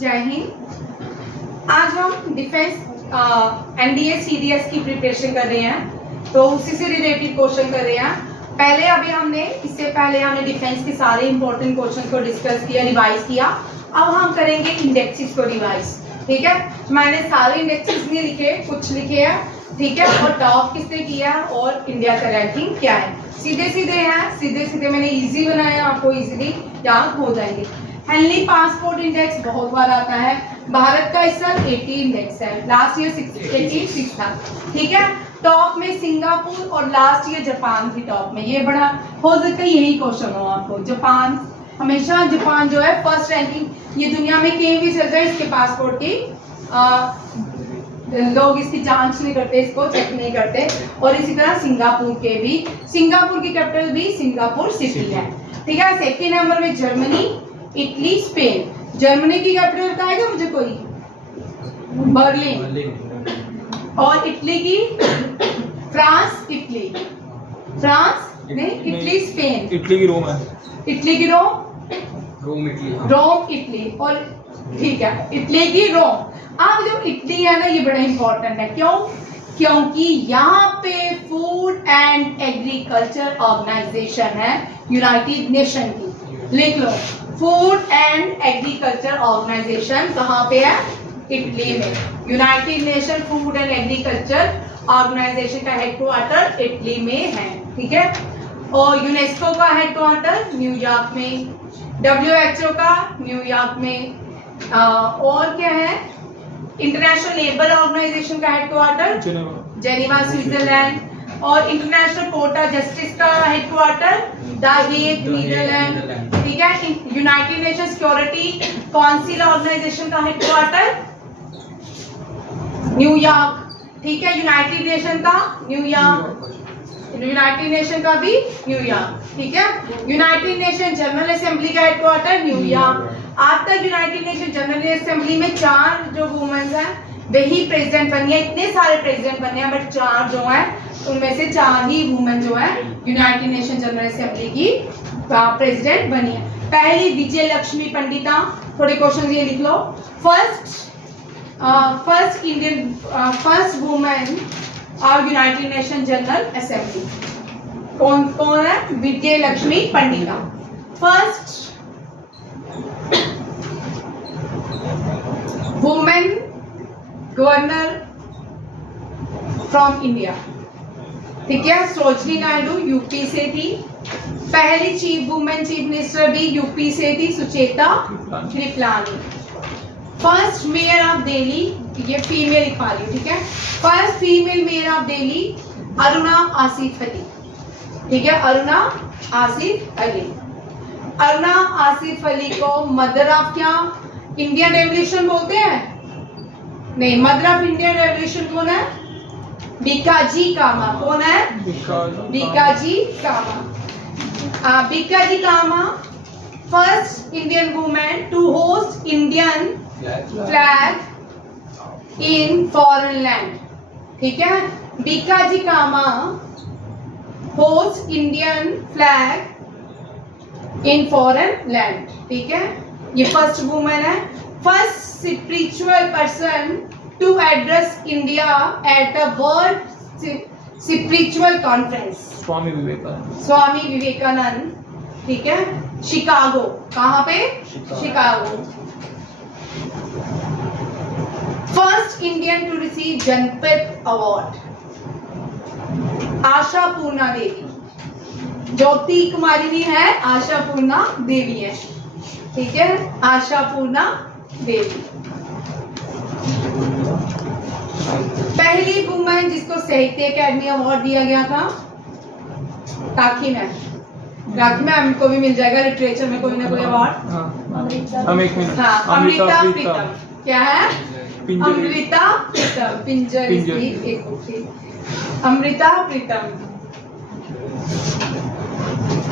जय हिंद। आज हम डिफेंस एनडीए सीडीएस की प्रिपरेशन कर रहे हैं, तो उसी से रिलेटेड क्वेश्चन कर रहे हैं। इससे पहले हमने डिफेंस के सारे इंपॉर्टेंट क्वेश्चन को डिस्कस किया, रिवाइज किया। अब हम करेंगे इंडेक्सेस को रिवाइज। ठीक है, मैंने सारे इंडेक्सेस नहीं लिखे, कुछ लिखे हैं। ठीक है, और टॉप किसने किया और इंडिया का रैंकिंग क्या है। सीधे सीधे हैं, सीधे सीधे मैंने इजी बनाया, आपको इजीली याद हो जाएंगे। हेनली पासपोर्ट इंडेक्स बहुत बार आता है। भारत का इस साल 80 इंडेक्स है, लास्ट ईयर 86 था। ठीक है, टॉप में सिंगापुर और लास्ट ईयर जापान थी टॉप में। ये बड़ा हो सकता है यही क्वेश्चन हो आपको। जापान हमेशा, जापान जो है फर्स्ट रैंकिंग, ये दुनिया में कहीं भी चल रहा है, इसके पासपोर्ट की लोग इसकी जांच नहीं करते, इसको चेक नहीं करते। और इसी तरह सिंगापुर की कैपिटल भी सिंगापुर सिटी है। ठीक है, सेकेंड नंबर में जर्मनी, इटली, स्पेन। जर्मनी की कैपिटल बताएगा मुझे कोई? बर्लिन। और इटली की? फ्रांस, इटली, फ्रांस नहीं, इटली, स्पेन। इटली की रोम है। इटली की रोम, इटली। रोम, इटली। और ठीक है, इटली की रोम। अब जो इटली है ना, ये बड़ा इंपॉर्टेंट है। क्यों? क्योंकि यहाँ पे फूड एंड एग्रीकल्चर ऑर्गेनाइजेशन है यूनाइटेड नेशन की। लिख लो, फूड एंड एग्रीकल्चर ऑर्गेनाइजेशन कहाँ पे है? इटली में। United nation food and agriculture organisation का हेडक्वार्टर इटली में है। ठीक है, और यूनेस्को का हेडक्वार्टर न्यूयॉर्क में, WHO का न्यूयॉर्क में। और क्या है? इंटरनेशनल लेबर ऑर्गेनाइजेशन का हेडक्वार्टर जेनेवा, स्विट्जरलैंड। और इंटरनेशनल कोर्ट ऑफ जस्टिस का हेडक्वार्टर द हेग, नीदरलैंड। ठीक है, united nation security council organisation का हेडक्वार्टर न्यूयॉर्क। ठीक है, यूनाइटेड नेशन का न्यूयॉर्क, यूनाइटेड नेशन का भी न्यूयॉर्क। ठीक है, यूनाइटेड नेशन जनरल असेंबली का हेडक्वार्टर न्यूयॉर्क। आज तक यूनाइटेड नेशन जनरल असेंबली में 4 जो वुमेन्स हैं वही प्रेसिडेंट बनी है। इतने सारे प्रेसिडेंट बने हैं, बट 4 जो हैं उनमें से 4 ही वुमेन जो है यूनाइटेड नेशन जनरल असेंबली की प्रेसिडेंट बनी है। पहली विजय लक्ष्मी पंडिता। थोड़े क्वेश्चन ये लिख लो। फर्स्ट वुमेन और यूनाइटेड नेशन जनरल असेंबली कौन है? विजय Lakshmi Pandita. First women governor from India. ठीक है, सरोजिनी नायडू यूपी से थी। पहली वुमेन चीफ मिनिस्टर भी यूपी से थी, Sucheta Kripalani. First mayor of Delhi, ये फीमेल लिखा रही हूँ। ठीक है, first female mayor of Delhi Aruna Asif Ali. ठीक है, अरुणा आसिफ अली। अरुणा आसिफ अली को मदर ऑफ क्या इंडियन रेवोल्यूशन बोलते हैं? नहीं, मदर ऑफ इंडियन रेवोल्यूशन कौन है? बीकाजी कामा। कौन है? Bhikaji Cama. Bhikaji Cama first Indian women to host Indian flag in foreign land. ठीक है, Bhikaji Cama host Indian flag in foreign land. ठीक है, ये फर्स्ट वुमेन है। First spiritual person to address India at a world spiritual conference, Swami Vivekananda. ठीक है, शिकागो। कहाँ पे? Chicago. First Indian to receive Jnanpith award Ashapurna Devi. Jyoti Kumari नहीं है, आशा पूर्णा देवी है। ठीक है, आशा पूर्णा देवी। पहली वुमेन जिसको साहित्य अकेडमी अवार्ड दिया गया था, राखी मैम को भी मिल जाएगा लिटरेचर में कोई ना कोई अवार्ड। अमृता प्रीतम। क्या है? अमृता प्रीतम। पिंजर एक थी, अमृता प्रीतम।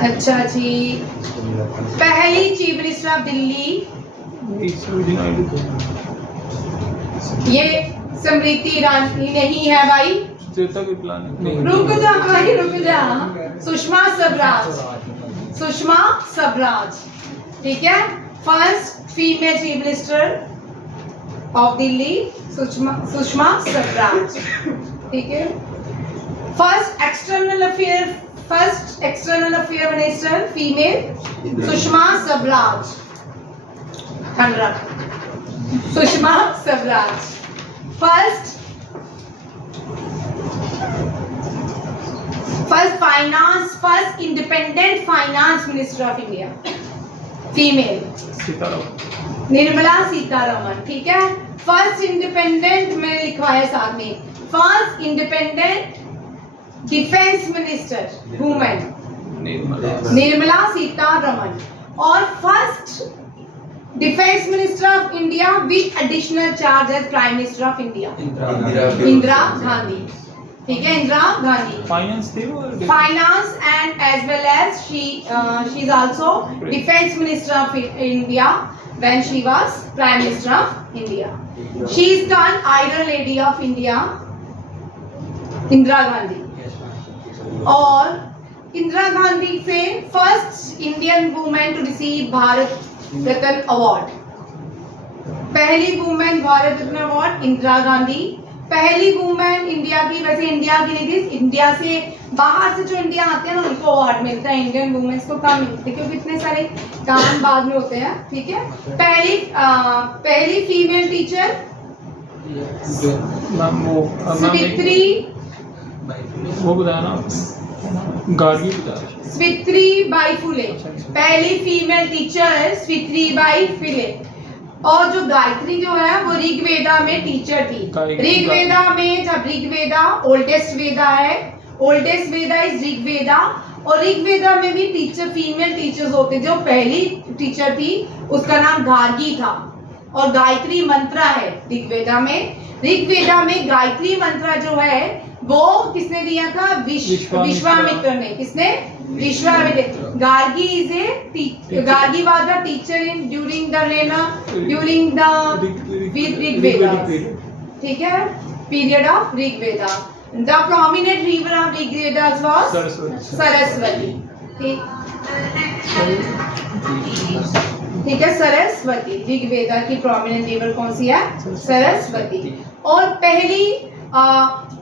अच्छा जी, पहली चीफ मिनिस्टर ऑफ दिल्ली, ये स्मृति ईरानी नहीं है भाई, रुक जा, सुषमा स्वराज। ठीक है, first female chief minister of Delhi Sushma Swaraj, ठीक है। First external affair minister female Sushma Swaraj, Sushma Swaraj. First independent finance minister of India female Nirmala Sitharaman, ठीक है। फर्स्ट इंडिपेंडेंट मैंने लिखवाया साथ में, first independent defence minister women Nirmala Sitharaman, और first defence minister of India with additional charge as prime minister of India Indira Gandhi, ठीक है, Indira Gandhi. Finance and as well as she is also defence minister of India when she was prime minister of India. She is called iron lady of India Indira Gandhi. और इंदिरा गांधी से first Indian women to receive Bharat Ratna award, पहली women Bharat Ratna award Indira Gandhi. पहली women India की, वैसे India की नहीं थी, India से बाहर से जो इंडिया आते हैं ना उनको अवार्ड मिलता है, इंडियन वुमेन्स को कम मिलते क्योंकि इतने सारे काम बाद में होते हैं, ठीक है। पहली फीमेल टीचर सावित्री, वो बताया ना, गार्गी बताया, सावित्री बाई फुले, पहली फीमेल टीचर सावित्री बाई फुले। और जो गायत्री जो है वो ऋग्वेदा में टीचर थी। ऋग्वेदा में, जब ऋग्वेदा ओल्डेस्ट वेदा है, ओल्डेस्ट वेदा इज ऋग्वेदा, और ऋग्वेदा में भी टीचर फीमेल टीचर्स होते। जो पहली टीचर थी उसका नाम गार्गी था, और गायत्री मंत्रा है ऋग्वेदा में। ऋग्वेदा में गायत्री मंत्रा जो है वो किसने दिया था? विश्वामित्र ने। किसने? Vishwamitra. Gargi is a Gargi was the teacher in during the Rigveda, ठीक है, period of Rigveda. The prominent river of Rigveda was Saraswati, ठीक है, सरस्वती। ऋग्वेदा की प्रोमिनेंट रिवर कौन सी है? सरस्वती। और पहली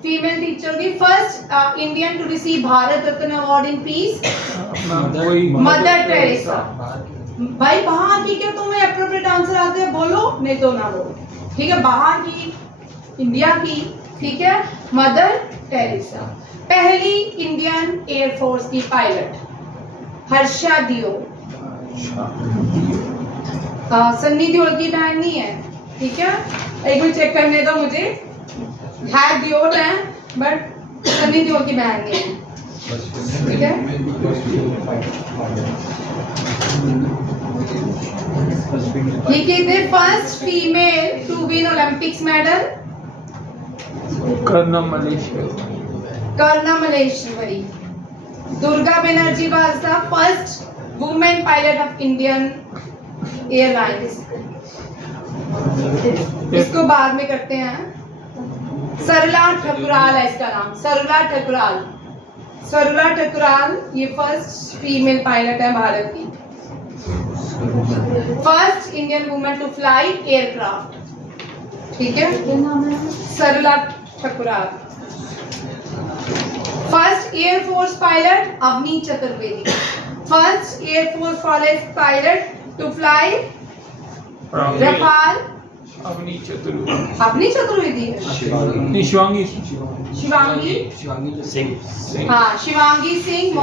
फीमेल टीचर की, first Indian to receive Bharat Ratna award in peace, Mother Teresa. भाई बाहर की क्या तुम्हें अप्रोप्रिएट आंसर आते हैं? बोलो, नहीं तो ना बोलो, ठीक है। बाहर की, इंडिया की, ठीक है, मदर टेरेसा। पहली इंडियन एयरफोर्स की पायलट हर्षा दियोल। सन्नी दियोल की बहन नहीं है, ठीक है, एक मिनट चेक करने दो मुझे। है दियोल है बट सन्नी दियोल की बहन नहीं है, ठीक है। लिखिए थे first female to win Olympics medal, Karnam Malleswari. Durga Banerjee was the first women pilot of Indian Airlines. इसको बाद में करते हैं। सरला ठकुराल है इसका नाम, सरला ठकुराल। सरला ठकुराल ये फर्स्ट फीमेल पायलट है भारत की। First Indian women to fly aircraft, ठीक है, Sarla Thakral. First air force pilot Avani Chaturvedi. First air force pilot to fly Rafale Avani Chaturvedi है। शिवांगी सिंह, हाँ, शिवांगी सिंह,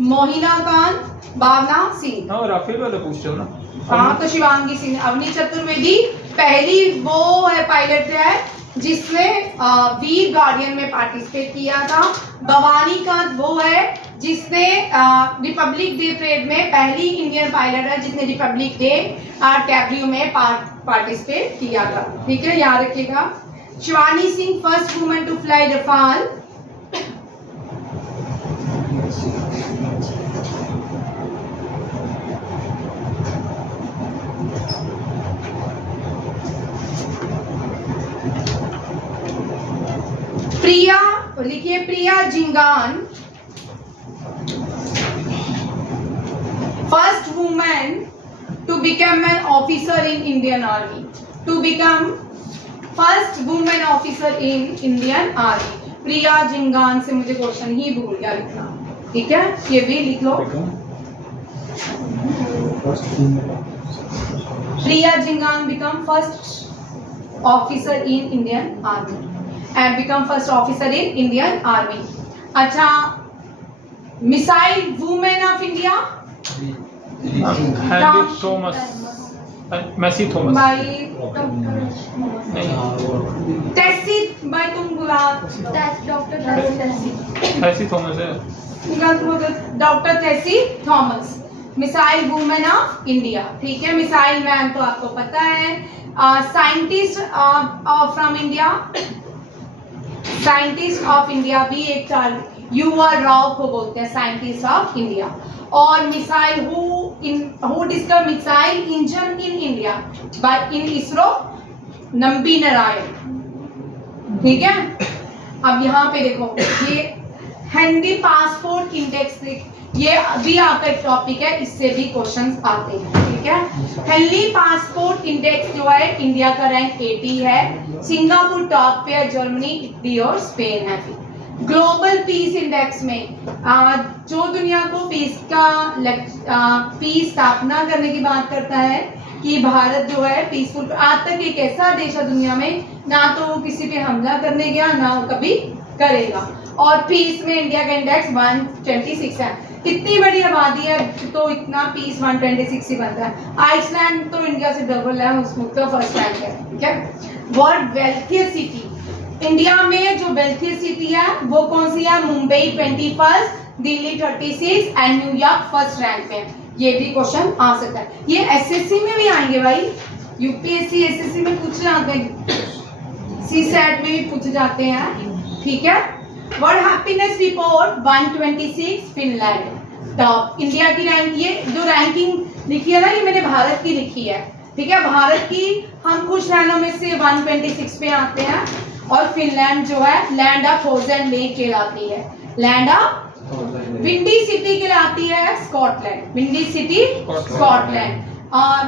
मोहिना खान, भावना सिंह। हाँ, राफेल वाला पूछ रहे हो ना? हाँ, तो शिवांगी सिंह। अवनी चतुर्वेदी पहली वो है पायलट है जिसने वीर गार्डियन में पार्टिसिपेट किया था। भवानी कांत वो है जिसने रिपब्लिक डे परेड में, पहली इंडियन पायलट है जिसने रिपब्लिक डे कैब्रियो में पार्टिसिपेट किया था, ठीक है, याद रखिएगा। Shivani Singh first women to fly Rafale. Priya, लिखिए Priya Jingan, first women to become an officer in Indian Army. To become first woman officer in Indian Army. प्रिया जिंगान से मुझे क्वेश्चन ही भूल गया लिखना, ठीक है, ये भी लिख लो। प्रिया जिंगान become first officer in Indian Army and become first officer in Indian Army. अच्छा, missile women of India Henry Thomas, मैसी थॉमस, बाई नहीं, टेसी, बाई तुम गुलाब, मैसी थॉमस है। Doctor Tessy Thomas, missile women of India, ठीक है। मिसाइल मैन तो आपको पता है। Scientist from India, scientist of India भी एक UR राव को बोलते हैं साइंटिस्ट ऑफ इंडिया। और missile who discover missile engine in India by in ISRO, Nambi Narayan, ठीक है। अब यहाँ पे देखो, ये हेनरी पासपोर्ट इंडेक्स, ये अभी आपका एक टॉपिक है, इससे भी क्वेश्चंस आते हैं, ठीक है। हेनरी पासपोर्ट इंडेक्स जो है, इंडिया का रैंक 80 है, सिंगापुर टॉप पे है, जर्मनी, इटली और स्पेन है। ग्लोबल पीस इंडेक्स में जो दुनिया को पीस स्थापना करने की बात करता है कि भारत जो है पीसफुल, आज तक एक ऐसा देश है दुनिया में ना तो वो किसी पे हमला करने गया ना वो कभी करेगा। और पीस में इंडिया का इंडेक्स 126 है। इतनी बड़ी आबादी है तो इतना पीस 126 ही बनता है। आइसलैंड तो इंडिया से डबल है, उसमें तो फर्स्ट रैंक है, ठीक है। वर्ल्ड वेल्थिएस्ट सिटी, इंडिया में जो वेल्थिएस्ट सिटी है वो कौन सी है? Mumbai 21, Delhi 36 and New York first rank पे। ये भी क्वेश्चन आ सकता है, ये एसएससी में भी आएंगे भाई, यूपीएससी एसएससी में पूछ जाते हैं, सीसैट में भी पूछ जाते हैं, ठीक है। World happiness report 126 Finland top. India की रैंक, ये जो रैंकिंग लिखी है ना, ये मैंने भारत की लिखी है, ठीक है। भारत की हम खुश रहनों में से 126 पे आते हैं। और फिनलैंड जो है लैंड ऑफ थाउजेंड लेक कहलाती है, लैंड ऑफ विंडी सिटी कहलाती है स्कॉटलैंड, विंडी सिटी स्कॉटलैंड। और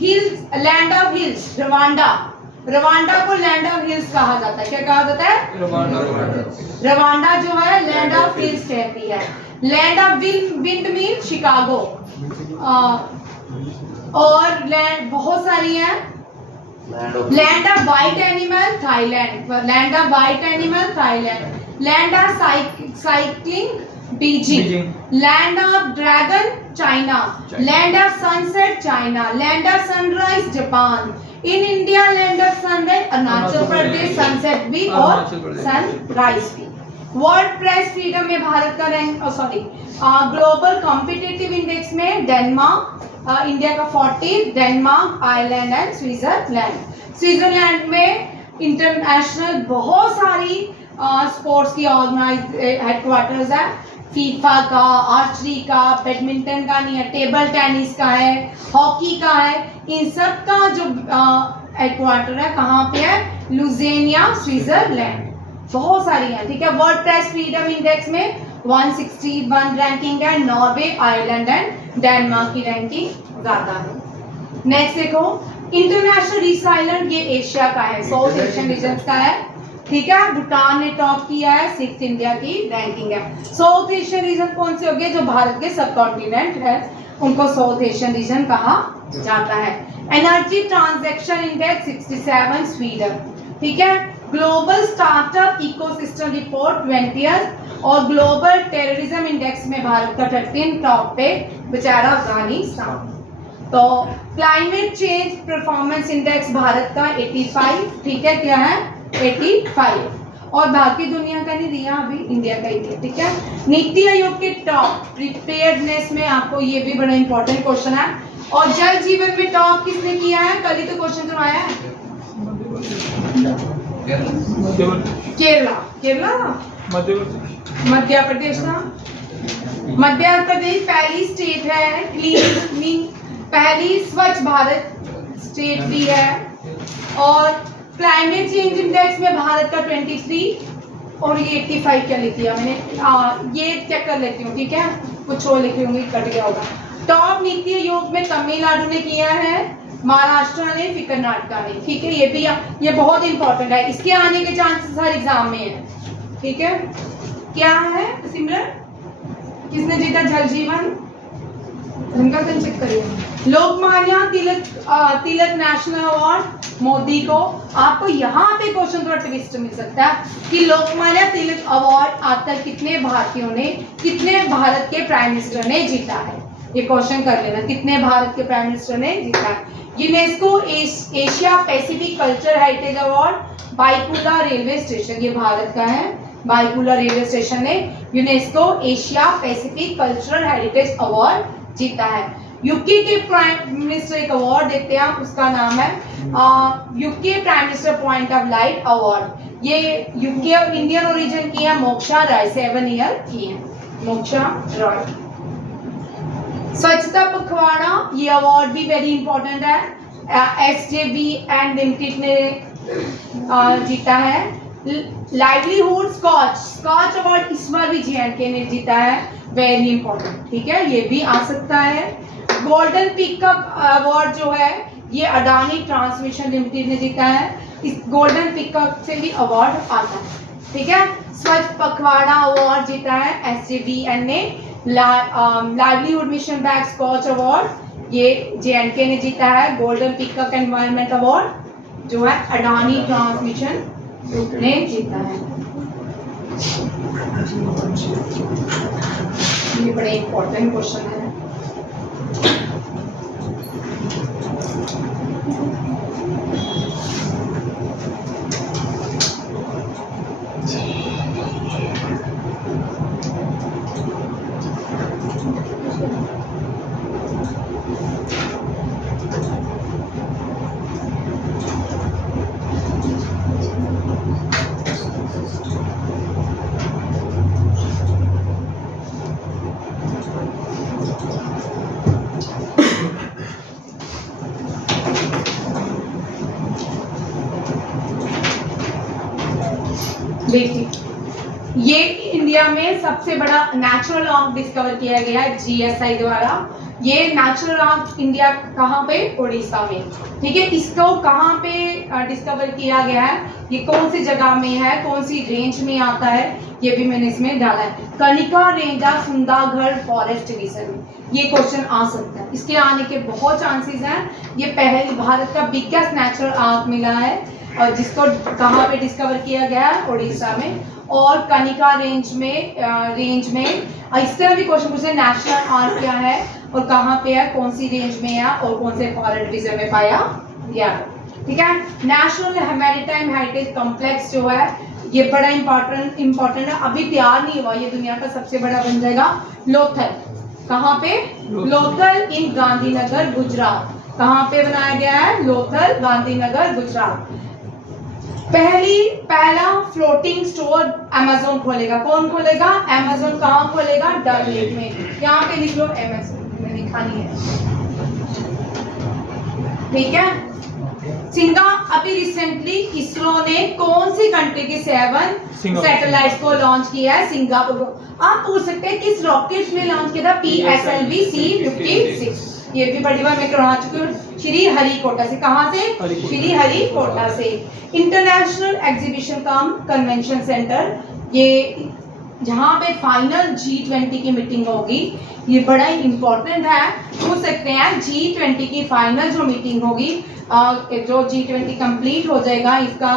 hills, land of hills Rwanda, Rwanda को लैंड ऑफ हिल्स कहा जाता है। क्या कहा जाता है? रवांडा जो है लैंड ऑफ हिल्स कहती है। Land of wind mean Chicago. और लैंड बहुत सारी हैं। Land of white animal Thailand, land of white animal Thailand. Land of cycling Beijing. Land of dragon China. Land of sunset China. Land of sunrise Japan. In India land of sunrise Arunachal Pradesh, sunset भी और sunrise भी। World press freedom में भारत का rank, global competitive index में Denmark, India का 40, Denmark, Ireland and Switzerland. Switzerland में international बहुत सारी स्पोर्ट्स की ऑर्गेनाइज हेडक्वार्टर्स है, फीफा का, आर्चरी का, बैडमिंटन का नहीं है, टेबल टेनिस का है, हॉकी का है। इन सब का जो हेडक्वार्टर है कहाँ पे है? लुज़ेनिया, स्विट्जरलैंड। बहुत सारी हैं, ठीक है। वर्ल्ड प्रेस फ्रीडम इंडेक्स में 161 रैंकिंग है, नॉर्वे, आयरलैंड एंड डेनमार्क की रैंकिंग ज्यादा है। नेक्स्ट देखो, इंटरनेशनल रीस आइलैंड, ये एशिया का है, साउथ एशियन रीजन का है, ठीक है। भूटान ने टॉप किया है, 6th इंडिया की रैंकिंग है। साउथ एशियन रीजन कौन से हो गए? जो भारत के सब कॉन्टिनेंट है उनको साउथ एशियन रीजन कहा जाता है। एनर्जी ट्रांजैक्शन इंडेक्स 67 स्वीडन, ठीक है। Global startup ecosystem report 20th और ग्लोबल टेररिज्म इंडेक्स में भारत का 13 टॉप पे, बेचारा अफगानिस्तान। तो climate change performance index Bharat का 85, ठीक है। क्या है? 85। और बाकी दुनिया का नहीं दिया, अभी इंडिया का ही दिया, ठीक है। नीति आयोग के टॉप प्रिपेयर्डनेस में आपको ये भी बड़ा इंपॉर्टेंट क्वेश्चन है। और जल जीवन में टॉप किसने किया है? कल ही तो क्वेश्चन करवाया है, केरला, केरला मध्य प्रदेश ना, मध्य प्रदेश पहली स्टेट है क्लीनिंग, पहली स्वच्छ भारत स्टेट भी है। और क्लाइमेट चेंज इंडेक्स में भारत का 23 और ये 85 क्या लिख दिया मैंने, ये चेक कर लेती हूँ, ठीक है। कुछ और लिखी होंगी, कट गया होगा। टॉप नीति आयोग में तमिलनाडु ने किया है, महाराष्ट्र ने, फिर कर्नाटका ने। ठीक है, ये बहुत इंपॉर्टेंट है, इसके आने के चांसेस हर एग्जाम में है। ठीक है, क्या है सिमरन, किसने जीता जल जीवन? उनका चेक करिए। लोकमान्य तिलक नेशनल अवार्ड मोदी को। आपको यहाँ पे क्वेश्चन थोड़ा ट्विस्ट मिल सकता है कि लोकमान्य तिलक अवार्ड आज तक कितने भारतीयों ने, कितने भारत के प्राइम मिनिस्टर ने जीता है? ये क्वेश्चन कर लेना, कितने भारत के प्राइम मिनिस्टर ने जीता है? UNESCO Asia Pacific culture heritage award Byculla railway station, ये भारत का है। बाईकुला रेलवे स्टेशन ने UNESCO Asia Pacific cultural heritage award जीता है। यूके के प्राइम मिनिस्टर एक अवार्ड देते हैं, उसका नाम है UK prime minister point of light award. ये यूके और इंडियन ओरिजिन की है, मोक्षा रॉय 7 ईयर की है, मोक्षा रॉय। स्वच्छता पखवाड़ा, ये अवार्ड भी वेरी इंपॉर्टेंट है, SJV एंड लिमिटेड ने जीता है। लाइवलीहुड स्कॉच अवार्ड इस बार भी JNK ने जीता है, वेरी इंपॉर्टेंट। ठीक है, ये भी आ सकता है। गोल्डन पिकअप अवार्ड जो है ये अडानी ट्रांसमिशन लिमिटेड ने जीता है, इस गोल्डन पिकअप से भी अवार्ड आता है। ठीक है, स्वच्छ पखवाड़ा अवार्ड जीता है SJVN ने। Livelihood mission bag Skoch award ये JNK ने जीता है। गोल्डन पिकअप एनवायरमेंट अवार्ड जो है अडानी ट्रांसमिशन ने जीता है। ये बड़े इंपॉर्टेंट क्वेश्चन है। देखिए, ये इंडिया में सबसे बड़ा नेचुरल रॉक डिस्कवर किया गया है GSI द्वारा। ये नेचुरल रॉक इंडिया कहाँ पे? उड़ीसा में। ठीक है, इसको कहाँ पे डिस्कवर किया गया है, ये कौन सी जगह में है, कौन सी रेंज में आता है, ये भी मैंने इसमें डाला है। Kanika range of Sundargarh forest division, ये क्वेश्चन आ सकता है, इसके आने के बहुत चांसेस हैं। ये पहले भारत का बिगेस्ट नेचुरल आर्क मिला है और जिसको कहाँ पे डिस्कवर किया गया है? उड़ीसा में। और कनिका रेंज में इस तरह भी क्वेश्चन पूछे, नेशनल आर्क क्या है और कहाँ पे है, कौन सी रेंज में है और कौन से फॉरेस्ट डिवीजन में पाया गया। ठीक है, नेशनल मैरीटाइम हेरिटेज कॉम्प्लेक्स जो है ये बड़ा इंपॉर्टेंट है, अभी तैयार नहीं हुआ, ये दुनिया का सबसे बड़ा बन जाएगा। लोथल, कहाँ पे? लोथल इन गांधीनगर गुजरात। कहाँ पे बनाया गया है? लोथल, गांधीनगर, गुजरात। पहला फ्लोटिंग स्टोर अमेज़न खोलेगा। कौन खोलेगा? अमेज़न। कहाँ खोलेगा? डल लेक में। यहाँ पे लिख लो अमेज़न, मैंने लिखा नहीं है। ठीक है, अभी रिसेंटली इसरो ने कौन सी कंट्री के 7 सैटेलाइट को लॉन्च किया है? सिंगापुर को। आप पूछ सकते हैं किस रॉकेट ने लॉन्च किया था? PSLV C56। ये भी बड़ी बार मैं करवा चुकी हूँ, श्री हरिकोटा से। कहाँ से? श्री हरिकोटा से। इंटरनेशनल एग्जीबिशन कम कन्वेंशन सेंटर, ये जहाँ पे फाइनल G20 की मीटिंग होगी, ये बड़ा ही इंपॉर्टेंट है। पूछ सकते हैं G20 की फाइनल जो मीटिंग होगी, जो G20 कंप्लीट हो जाएगा, इसका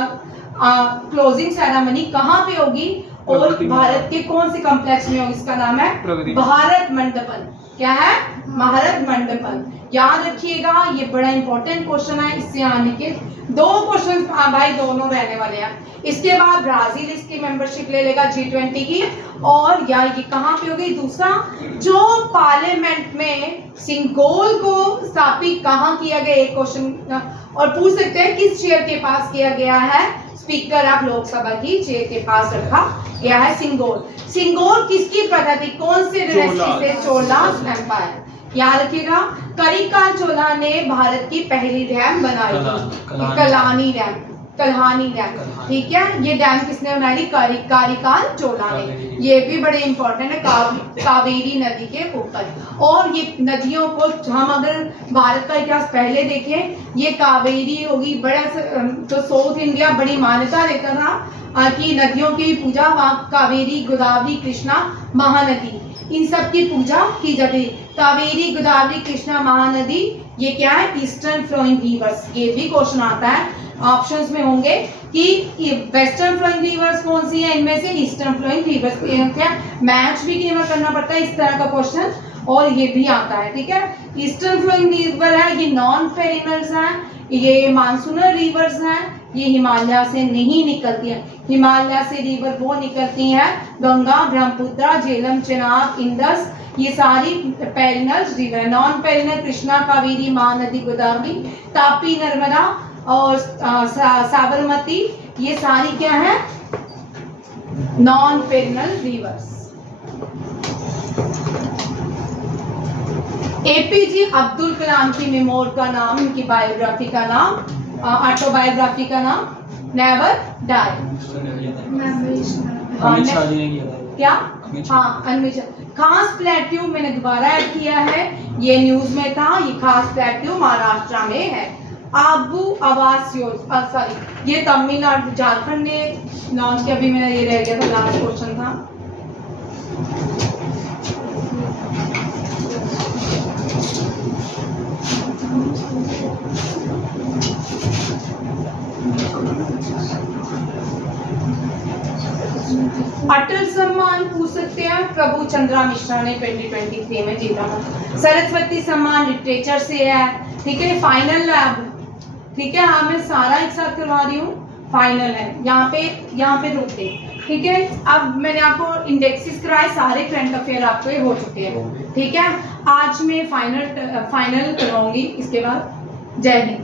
क्लोजिंग सेरेमनी कहाँ पे होगी और भारत के कौन से कॉम्प्लेक्स में होगी? इसका नाम है भारत मंडपम। क्या है? भारत मंडपम। याद रखिएगा, ये बड़ा इंपॉर्टेंट क्वेश्चन है, इससे आने के 2 क्वेश्चन भाई दोनों रहने वाले हैं। इसके बाद ब्राजील इसकी मेंबरशिप ले लेगा G20 की, और या ये कहाँ पे होगी? दूसरा, जो पार्लियामेंट में सिंगोल को स्थापित कहाँ किया गया, एक क्वेश्चन। और पूछ सकते हैं किस चेयर के पास किया गया है? स्पीकर ऑफ लोकसभा की चेयर के पास रखा गया है सिंगोल। सिंगोल किसकी प्रथा थी? कौन से डायनेस्टी से? चोला एम्पायर। याद रखिएगा, करिकाल चोला ने भारत की पहली डैम बनाई, कलानी डैम। कल्हानी डैम, ठीक है। ये डैम किसने बनाई थी? कारिकाल चोला ने। ये भी बड़े इंपॉर्टेंट है, कावेरी नदी के ऊपर। और ये नदियों को हम अगर भारत का इतिहास पहले देखें, ये कावेरी होगी बड़ा तो साउथ इंडिया बड़ी मान्यता लेकर रहा कि नदियों की पूजा वहाँ कावेरी, गोदावरी, कृष्णा, महानदी, इन सब की पूजा की जाती है। कावेरी, गोदावरी, कृष्णा, महानदी, ये क्या है? Eastern flowing rivers. ये भी क्वेश्चन आता है, ऑप्शंस में होंगे कि वेस्टर्न फ्लोइंग रिवर्स कौन सी है, इनमें से ईस्टर्न फ्लोइंग रिवर्स क्या, मैच भी करना पड़ता है इस तरह का क्वेश्चन, और ये भी आता है, ठीक है। ईस्टर्न फ्लोइंग रिवर है, ये नॉन पेरिनल्स हैं, ये मानसूनल रिवर्स हैं, ये हिमालय से नहीं निकलती है। हिमालय से रिवर वो निकलती हैं गंगा, ब्रह्मपुत्र, झेलम, चेनाब, इंदस, ये सारी perennials river. Non perennial Krishna, Kaveri, Mahanadi, Godavari, Tapi, Narmada और साबरमती, ये सारी क्या है? Non perennial rivers. APJ Abdul Kalam की मेमोर का नाम, इनकी बायोग्राफी का नाम, ऑटोबायोग्राफी का नाम, नेवर डाई। अमित शाह जी ने किया था। क्या? हाँ, अमित शाह। खास प्लेट्यू मैंने दोबारा ऐड किया है, ये न्यूज में था, ये खास प्लेट्यू महाराष्ट्र में है। आबू आवास योजना, सॉरी ये तमिलनाडु, झारखंड ने लॉन्च किया। अभी मेरा ये रह गया था, लास्ट क्वेश्चन था। अटल सम्मान पूछ सकते हैं, प्रभु चंद्रा मिश्रा ने 2023 में जीता था। सरस्वती सम्मान लिटरेचर से है, ठीक है। फाइनल लैब, ठीक है, हाँ मैं सारा एक साथ करवा रही हूँ, फाइनल है यहाँ पे रुकते, ठीक है। अब मैंने आपको इंडेक्सेस कराए, सारे करंट अफेयर आपके हो चुके हैं, ठीक है। आज मैं फाइनल करवाऊंगी इसके बाद। जय हिंद।